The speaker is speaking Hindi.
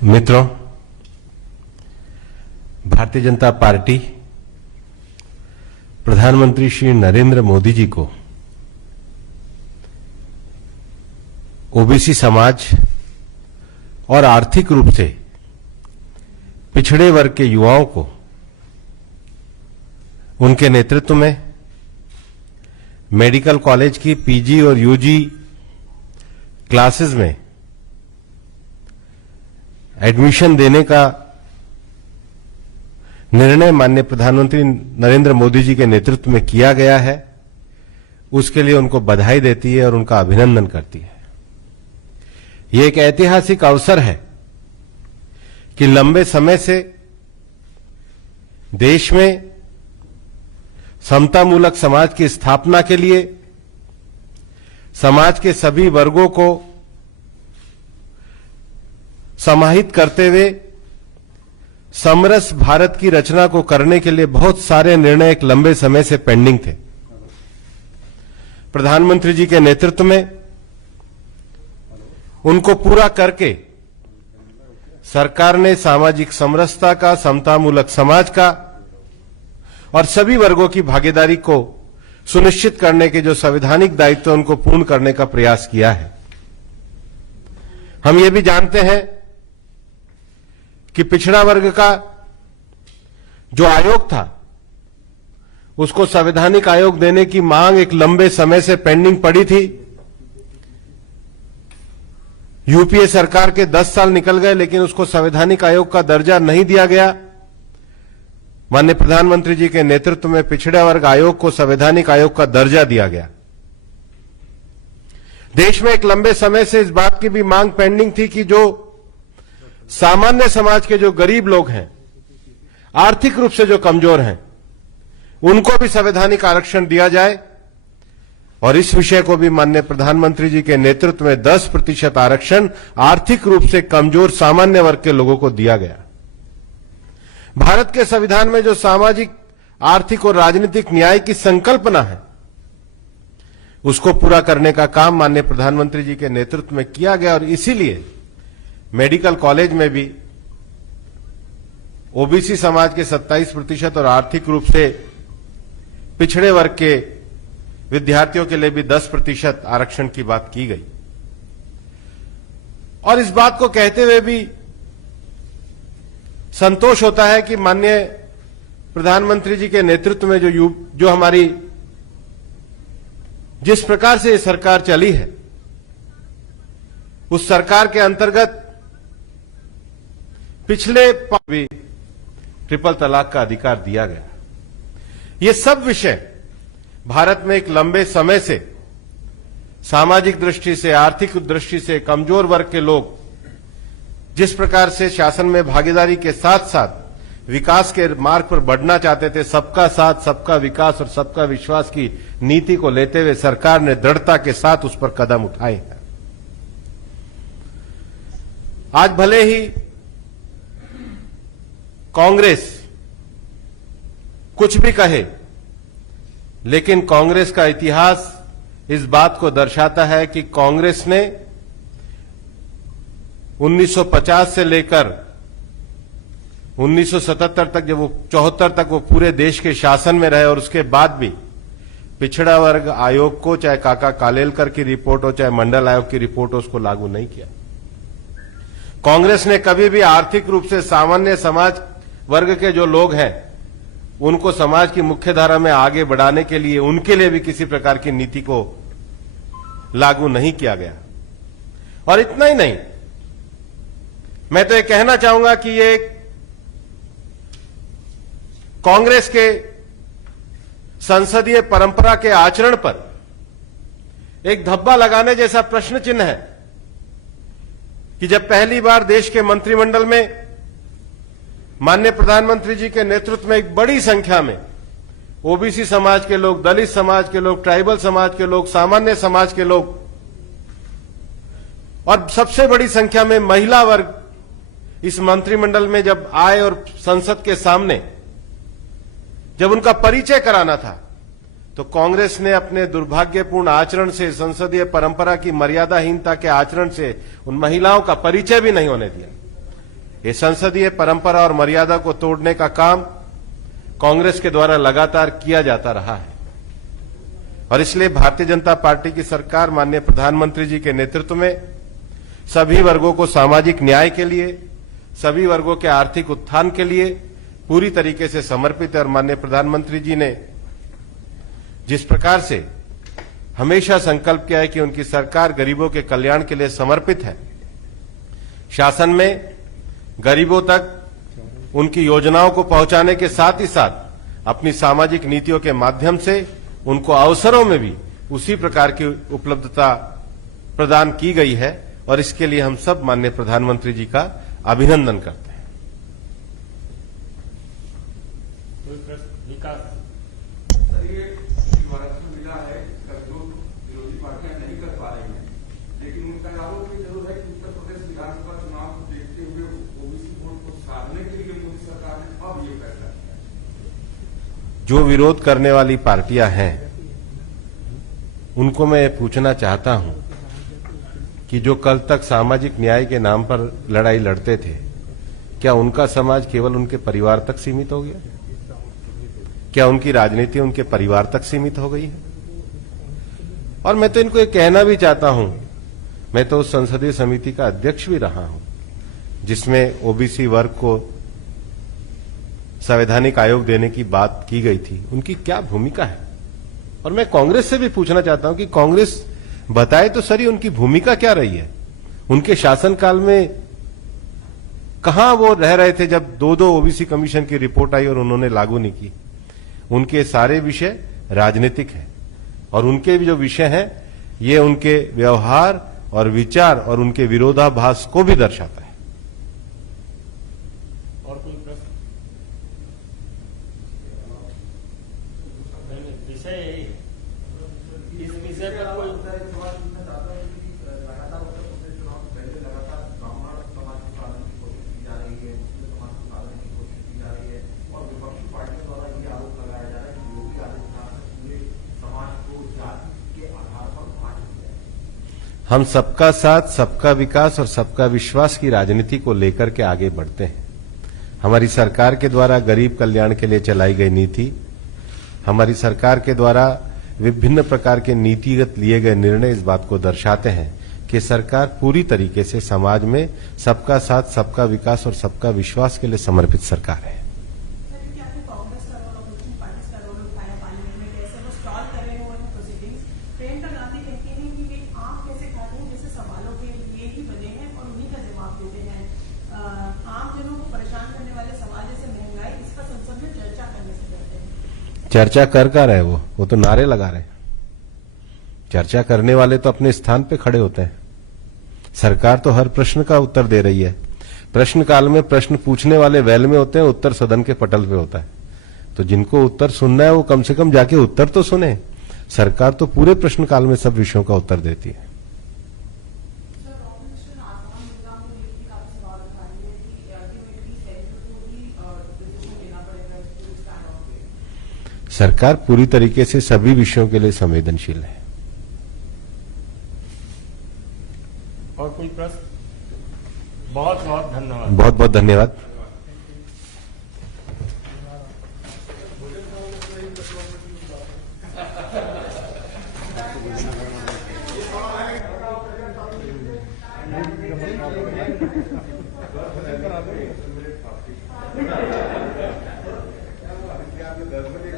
मित्रों, भारतीय जनता पार्टी प्रधानमंत्री श्री नरेंद्र मोदी जी को ओबीसी समाज और आर्थिक रूप से पिछड़े वर्ग के युवाओं को उनके नेतृत्व में मेडिकल कॉलेज की पीजी और यूजी क्लासेस में एडमिशन देने का निर्णय माननीय प्रधानमंत्री नरेंद्र मोदी जी के नेतृत्व में किया गया है। उसके लिए उनको बधाई देती है और उनका अभिनंदन करती है। ये एक ऐतिहासिक अवसर है कि लंबे समय से देश में समतामूलक समाज की स्थापना के लिए समाज के सभी वर्गों को समाहित करते हुए समरस भारत की रचना को करने के लिए बहुत सारे निर्णय एक लंबे समय से पेंडिंग थे। प्रधानमंत्री जी के नेतृत्व में उनको पूरा करके सरकार ने सामाजिक समरसता का, समतामूलक समाज का और सभी वर्गों की भागीदारी को सुनिश्चित करने के जो संवैधानिक दायित्व उनको पूर्ण करने का प्रयास किया है। हम ये भी जानते हैं कि पिछड़ा वर्ग का जो आयोग था उसको संवैधानिक आयोग देने की मांग एक लंबे समय से पेंडिंग पड़ी थी। यूपीए सरकार के 10 साल निकल गए लेकिन उसको संवैधानिक आयोग का दर्जा नहीं दिया गया। माननीय प्रधानमंत्री जी के नेतृत्व में पिछड़ा वर्ग आयोग को संवैधानिक आयोग का दर्जा दिया गया। देश में एक लंबे समय से इस बात की भी मांग पेंडिंग थी कि जो सामान्य समाज के जो गरीब लोग हैं, आर्थिक रूप से जो कमजोर हैं, उनको भी संवैधानिक आरक्षण दिया जाए और इस विषय को भी माननीय प्रधानमंत्री जी के नेतृत्व में 10% आरक्षण आर्थिक रूप से कमजोर सामान्य वर्ग के लोगों को दिया गया। भारत के संविधान में जो सामाजिक, आर्थिक और राजनीतिक न्याय की संकल्पना है उसको पूरा करने का काम माननीय प्रधानमंत्री जी के नेतृत्व में किया गया और इसीलिए मेडिकल कॉलेज में भी ओबीसी समाज के 27% और आर्थिक रूप से पिछड़े वर्ग के विद्यार्थियों के लिए भी 10% आरक्षण की बात की गई। और इस बात को कहते हुए भी संतोष होता है कि माननीय प्रधानमंत्री जी के नेतृत्व में जो हमारी जिस प्रकार से ये सरकार चली है, उस सरकार के अंतर्गत पिछले भी ट्रिपल तलाक का अधिकार दिया गया। ये सब विषय भारत में एक लंबे समय से सामाजिक दृष्टि से, आर्थिक दृष्टि से कमजोर वर्ग के लोग जिस प्रकार से शासन में भागीदारी के साथ साथ विकास के मार्ग पर बढ़ना चाहते थे, सबका साथ, सबका विकास और सबका विश्वास की नीति को लेते हुए सरकार ने दृढ़ता के साथ उस पर कदम उठाए हैं। आज भले ही कांग्रेस कुछ भी कहे, लेकिन कांग्रेस का इतिहास इस बात को दर्शाता है कि कांग्रेस ने 1950 से लेकर 1977 तक, जब वो 74 तक वो पूरे देश के शासन में रहे और उसके बाद भी पिछड़ा वर्ग आयोग को, चाहे काका कालेलकर की रिपोर्ट हो, चाहे मंडल आयोग की रिपोर्ट हो, उसको लागू नहीं किया। कांग्रेस ने कभी भी आर्थिक रूप से सामान्य समाज वर्ग के जो लोग हैं उनको समाज की मुख्य धारा में आगे बढ़ाने के लिए उनके लिए भी किसी प्रकार की नीति को लागू नहीं किया गया। और इतना ही नहीं, मैं तो ये कहना चाहूंगा कि ये कांग्रेस के संसदीय परंपरा के आचरण पर एक धब्बा लगाने जैसा प्रश्न चिन्ह है कि जब पहली बार देश के मंत्रिमंडल में माननीय प्रधानमंत्री जी के नेतृत्व में एक बड़ी संख्या में ओबीसी समाज के लोग, दलित समाज के लोग, ट्राइबल समाज के लोग, सामान्य समाज के लोग और सबसे बड़ी संख्या में महिला वर्ग इस मंत्रिमंडल में जब आए और संसद के सामने जब उनका परिचय कराना था, तो कांग्रेस ने अपने दुर्भाग्यपूर्ण आचरण से, संसदीय परंपरा की मर्यादाहीनता के आचरण से उन महिलाओं का परिचय भी नहीं होने दिया। ये संसदीय परंपरा और मर्यादा को तोड़ने का काम कांग्रेस के द्वारा लगातार किया जाता रहा है और इसलिए भारतीय जनता पार्टी की सरकार माननीय प्रधानमंत्री जी के नेतृत्व में सभी वर्गों को सामाजिक न्याय के लिए, सभी वर्गों के आर्थिक उत्थान के लिए पूरी तरीके से समर्पित है। और माननीय प्रधानमंत्री जी ने जिस प्रकार से हमेशा संकल्प किया है कि उनकी सरकार गरीबों के कल्याण के लिए समर्पित है, शासन में गरीबों तक उनकी योजनाओं को पहुंचाने के साथ ही साथ अपनी सामाजिक नीतियों के माध्यम से उनको अवसरों में भी उसी प्रकार की उपलब्धता प्रदान की गई है और इसके लिए हम सब माननीय प्रधानमंत्री जी का अभिनंदन करते हैं। विकास सर, ये महाराष्ट्र मिला है, इसका विरोध विरोधी पार्टियां नहीं कर पा रही हैं, लेकिन उनका आरोप भी जरूर है कि उत्तर प्रदेश विधानसभा चुनाव को देखते हुए ओबीसी वोट को साधने के लिए मोदी सरकार ने अब ये फैसला किया है। जो विरोध करने वाली पार्टियां हैं उनको मैं पूछना चाहता हूं कि जो कल तक सामाजिक न्याय के नाम पर लड़ाई लड़ते थे, क्या उनका समाज केवल उनके परिवार तक सीमित हो गया? क्या उनकी राजनीति उनके परिवार तक सीमित हो गई है? और मैं तो इनको ये कहना भी चाहता हूं, मैं तो उस संसदीय समिति का अध्यक्ष भी रहा हूं जिसमें ओबीसी वर्ग को संवैधानिक आयोग देने की बात की गई थी। उनकी क्या भूमिका है? और मैं कांग्रेस से भी पूछना चाहता हूं कि कांग्रेस बताए तो सही उनकी भूमिका क्या रही है। उनके शासनकाल में कहां वो रह रहे थे जब दो ओबीसी कमीशन की रिपोर्ट आई और उन्होंने लागू नहीं की। उनके सारे विषय राजनीतिक हैं और उनके भी जो विषय हैं ये उनके व्यवहार और विचार और उनके विरोधाभास को भी दर्शाता है। और कोई प्रश्न? विषय यही है। इस विषय पर कोई सवाल पूछना चाहता हूँ कि लगातार उत्तर प्रदेश चुनाव से पहले लगातार ब्राह्मण समाज को पालने की कोशिश की जा रही है, मुस्लिम समाज को पालने की कोशिश की जा रही है और विपक्षी पार्टियों द्वारा ये आरोप लगाया जा रहा है कि योगी आदित्यनाथ ने पूरे समाज को जाति के आधार पर बांट दिया है। हम सबका साथ, सबका विकास और सबका विश्वास की राजनीति को लेकर के आगे बढ़ते हैं। हमारी सरकार के द्वारा गरीब कल्याण के लिए चलाई गई नीति, हमारी सरकार के द्वारा विभिन्न प्रकार के नीतिगत लिए गए निर्णय इस बात को दर्शाते हैं कि सरकार पूरी तरीके से समाज में सबका साथ, सबका विकास और सबका विश्वास के लिए समर्पित सरकार है। चर्चा कर रहे हैं वो तो नारे लगा रहे हैं। चर्चा करने वाले तो अपने स्थान पे खड़े होते हैं। सरकार तो हर प्रश्न का उत्तर दे रही है। प्रश्न काल में प्रश्न पूछने वाले वैल में होते हैं, उत्तर सदन के पटल पे होता है। तो जिनको उत्तर सुनना है वो कम से कम जाके उत्तर तो सुने। सरकार तो पूरे प्रश्न काल में सब विषयों का उत्तर देती है। सरकार पूरी तरीके से सभी विषयों के लिए संवेदनशील है। और कोई प्रश्न? बहुत बहुत धन्यवाद। बहुत बहुत धन्यवाद। आपने 10 बजे